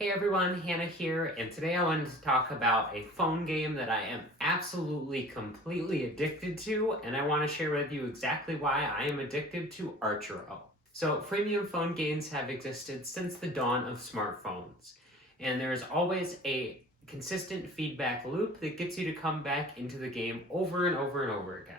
Hey everyone, Hannah here, and today I wanted to talk about a phone game that I am absolutely completely addicted to, and I want to share with you exactly why I am addicted to Archero. So, freemium phone games have existed since the dawn of smartphones, and there is always a consistent feedback loop that gets you to come back into the game over and over and over again.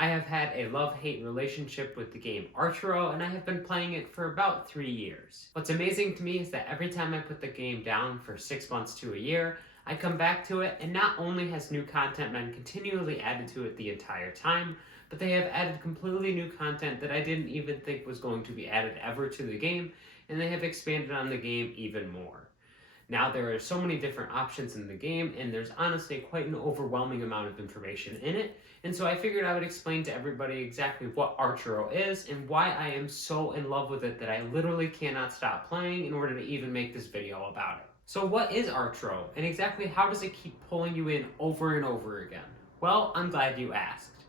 I have had a love-hate relationship with the game Archero, and I have been playing it for about 3 years. What's amazing to me is that every time I put the game down for 6 months to a year, I come back to it, and not only has new content been continually added to it the entire time, but they have added completely new content that I didn't even think was going to be added ever to the game, and they have expanded on the game even more. Now there are so many different options in the game, and there's honestly quite an overwhelming amount of information in it, and so I figured I would explain to everybody exactly what Archero is and why I am so in love with it that I literally cannot stop playing in order to even make this video about it. So what is Archero, and exactly how does it keep pulling you in over and over again? Well, I'm glad you asked.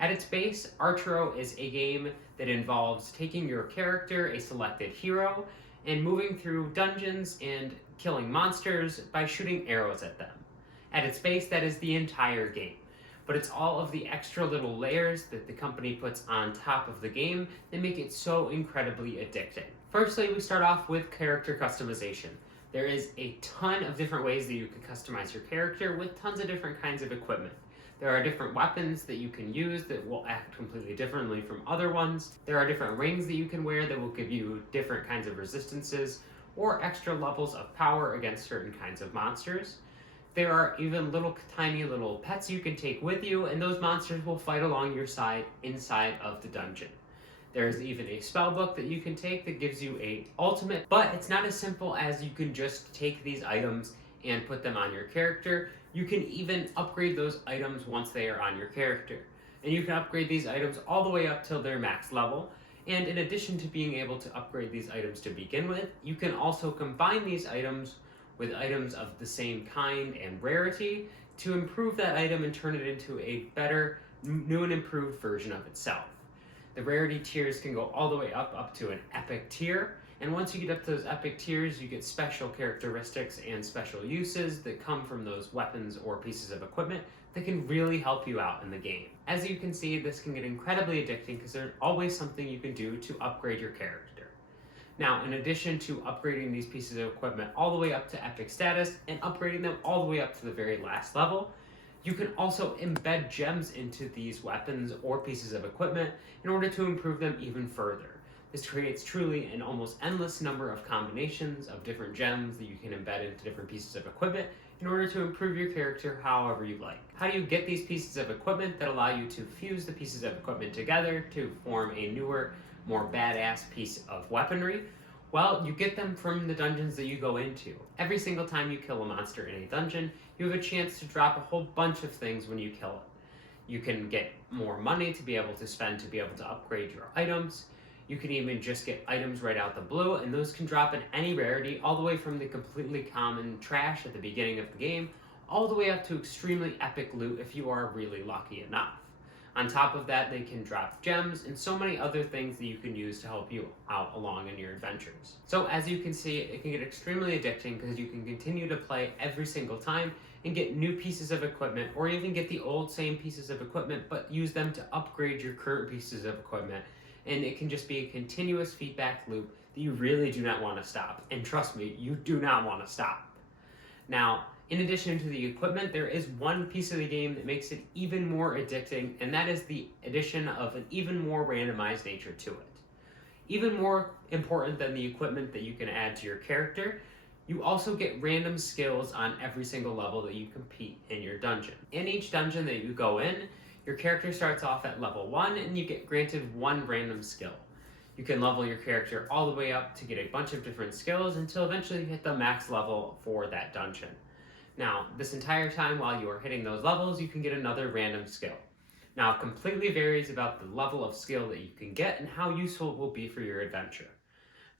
At its base, Archero is a game that involves taking your character, a selected hero, and moving through dungeons and killing monsters by shooting arrows at them. At its base, that is the entire game. But it's all of the extra little layers that the company puts on top of the game that make it so incredibly addicting. Firstly, we start off with character customization. There is a ton of different ways that you can customize your character with tons of different kinds of equipment. There are different weapons that you can use that will act completely differently from other ones. There are different rings that you can wear that will give you different kinds of resistances or extra levels of power against certain kinds of monsters. There are even tiny little pets you can take with you, and those monsters will fight along your side inside of the dungeon. There's even a spell book that you can take that gives you a ultimate, but it's not as simple as you can just take these items and put them on your character. You can even upgrade those items once they are on your character. And you can upgrade these items all the way up till their max level. And in addition to being able to upgrade these items to begin with, you can also combine these items with items of the same kind and rarity to improve that item and turn it into a better, new and improved version of itself. The rarity tiers can go all the way up to an epic tier, and once you get up to those epic tiers, you get special characteristics and special uses that come from those weapons or pieces of equipment that can really help you out in the game. As you can see, this can get incredibly addicting because there's always something you can do to upgrade your character. Now, in addition to upgrading these pieces of equipment all the way up to epic status and upgrading them all the way up to the very last level, you can also embed gems into these weapons or pieces of equipment in order to improve them even further. This creates truly an almost endless number of combinations of different gems that you can embed into different pieces of equipment in order to improve your character however you like. How do you get these pieces of equipment that allow you to fuse the pieces of equipment together to form a newer, more badass piece of weaponry? Well, you get them from the dungeons that you go into. Every single time you kill a monster in a dungeon, you have a chance to drop a whole bunch of things when you kill it. You can get more money to be able to spend to be able to upgrade your items. You can even just get items right out the blue, and those can drop in any rarity, all the way from the completely common trash at the beginning of the game, all the way up to extremely epic loot if you are really lucky enough. On top of that, they can drop gems and so many other things that you can use to help you out along in your adventures. So as you can see, it can get extremely addicting because you can continue to play every single time and get new pieces of equipment, or even get the old same pieces of equipment but use them to upgrade your current pieces of equipment. And it can just be a continuous feedback loop that you really do not want to stop. And trust me, you do not want to stop. Now, in addition to the equipment, there is one piece of the game that makes it even more addicting, and that is the addition of an even more randomized nature to it. Even more important than the equipment that you can add to your character, you also get random skills on every single level that you compete in your dungeon. In each dungeon that you go in, your character starts off at level 1 and you get granted one random skill. You can level your character all the way up to get a bunch of different skills until eventually you hit the max level for that dungeon. Now, this entire time while you are hitting those levels, you can get another random skill. Now, it completely varies about the level of skill that you can get and how useful it will be for your adventure.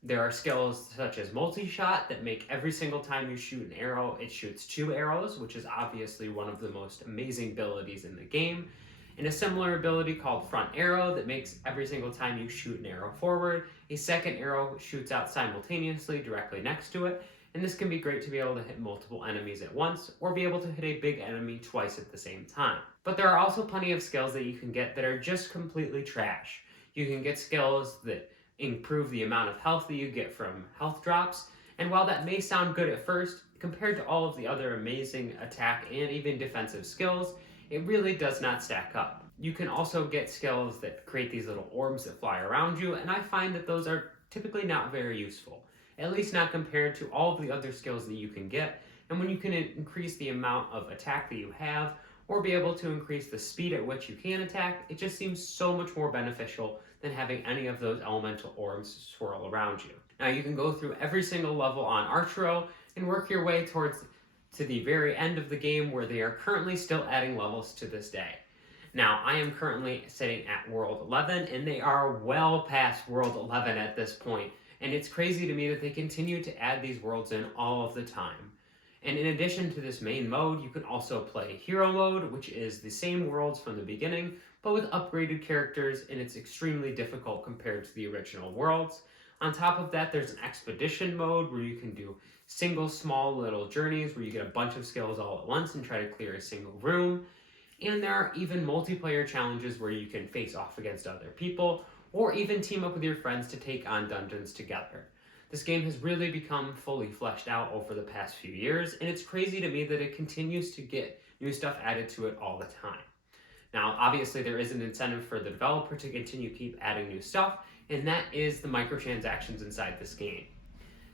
There are skills such as multi-shot that make every single time you shoot an arrow, it shoots 2 arrows, which is obviously one of the most amazing abilities in the game. And a similar ability called front arrow that makes every single time you shoot an arrow forward, a second arrow shoots out simultaneously directly next to it, and this can be great to be able to hit multiple enemies at once, or be able to hit a big enemy twice at the same time. But there are also plenty of skills that you can get that are just completely trash. You can get skills that improve the amount of health that you get from health drops, and while that may sound good at first, compared to all of the other amazing attack and even defensive skills, it really does not stack up. You can also get skills that create these little orbs that fly around you, and I find that those are typically not very useful, at least not compared to all of the other skills that you can get. And when you can increase the amount of attack that you have, or be able to increase the speed at which you can attack, it just seems so much more beneficial than having any of those elemental orbs swirl around you. Now you can go through every single level on Archero and work your way towards to the very end of the game, where they are currently still adding levels to this day. Now, I am currently sitting at World 11, and they are well past World 11 at this point, and it's crazy to me that they continue to add these worlds in all of the time. And in addition to this main mode, you can also play Hero Mode, which is the same worlds from the beginning, but with upgraded characters, and it's extremely difficult compared to the original worlds. On top of that, there's an Expedition Mode, where you can do single small little journeys, where you get a bunch of skills all at once and try to clear a single room. And there are even multiplayer challenges where you can face off against other people, or even team up with your friends to take on dungeons together. This game has really become fully fleshed out over the past few years, and it's crazy to me that it continues to get new stuff added to it all the time. Now, obviously, there is an incentive for the developer to continue keep adding new stuff, and that is the microtransactions inside this game.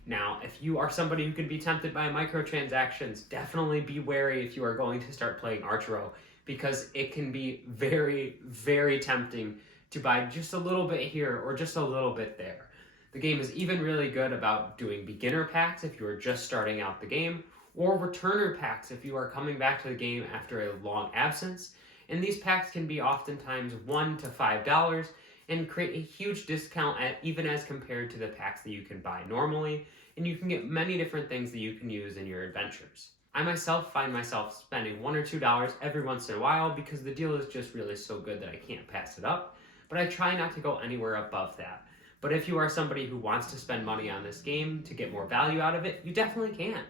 Now, if you are somebody who can be tempted by microtransactions, definitely be wary if you are going to start playing Archero, because it can be very, very tempting to buy just a little bit here or just a little bit there. The game is even really good about doing beginner packs if you are just starting out the game, or returner packs if you are coming back to the game after a long absence. And these packs can be oftentimes $1 to $5 and create a huge discount even as compared to the packs that you can buy normally, and you can get many different things that you can use in your adventures. I myself find myself spending $1 or $2 every once in a while because the deal is just really so good that I can't pass it up, but I try not to go anywhere above that. But if you are somebody who wants to spend money on this game to get more value out of it, you definitely can.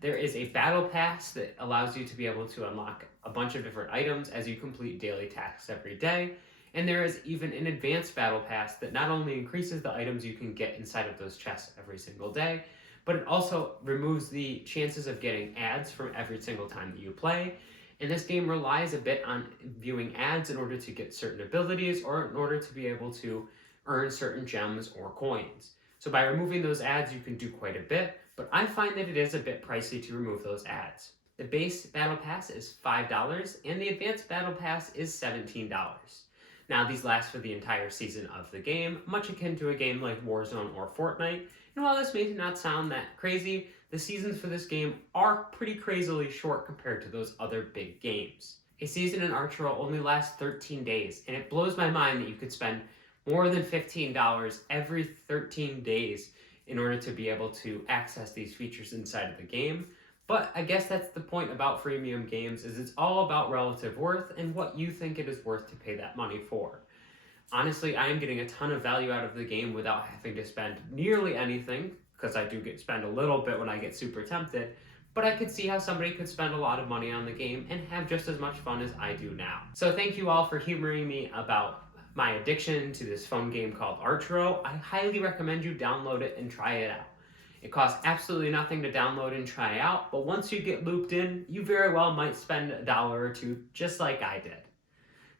There is a battle pass that allows you to be able to unlock a bunch of different items as you complete daily tasks every day, and there is even an advanced battle pass that not only increases the items you can get inside of those chests every single day, but it also removes the chances of getting ads from every single time that you play. And this game relies a bit on viewing ads in order to get certain abilities or in order to be able to earn certain gems or coins. So by removing those ads, you can do quite a bit, but I find that it is a bit pricey to remove those ads. The base battle pass is $5 and the advanced battle pass is $17. Now, these last for the entire season of the game, much akin to a game like Warzone or Fortnite. And while this may not sound that crazy, the seasons for this game are pretty crazily short compared to those other big games. A season in Archero only lasts 13 days, and it blows my mind that you could spend more than $15 every 13 days in order to be able to access these features inside of the game. But I guess that's the point about freemium games, is it's all about relative worth and what you think it is worth to pay that money for. Honestly, I am getting a ton of value out of the game without having to spend nearly anything, because I do spend a little bit when I get super tempted, but I could see how somebody could spend a lot of money on the game and have just as much fun as I do now. So thank you all for humoring me about my addiction to this phone game called Archero. I highly recommend you download it and try it out. It costs absolutely nothing to download and try out, but once you get looped in, you very well might spend $1 or $2, just like I did.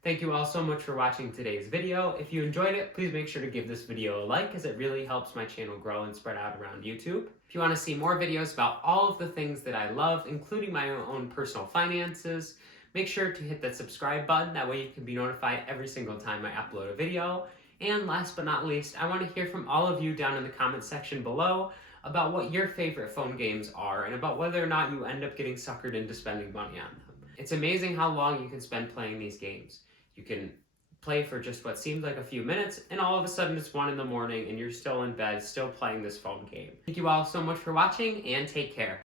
Thank you all so much for watching today's video. If you enjoyed it, please make sure to give this video a like, as it really helps my channel grow and spread out around YouTube. If you want to see more videos about all of the things that I love, including my own personal finances, make sure to hit that subscribe button. That way you can be notified every single time I upload a video. And last but not least, I want to hear from all of you down in the comment section below about what your favorite phone games are and about whether or not you end up getting suckered into spending money on them. It's amazing how long you can spend playing these games. You can play for just what seems like a few minutes, and all of a sudden it's 1 in the morning and you're still in bed, still playing this phone game. Thank you all so much for watching, and take care.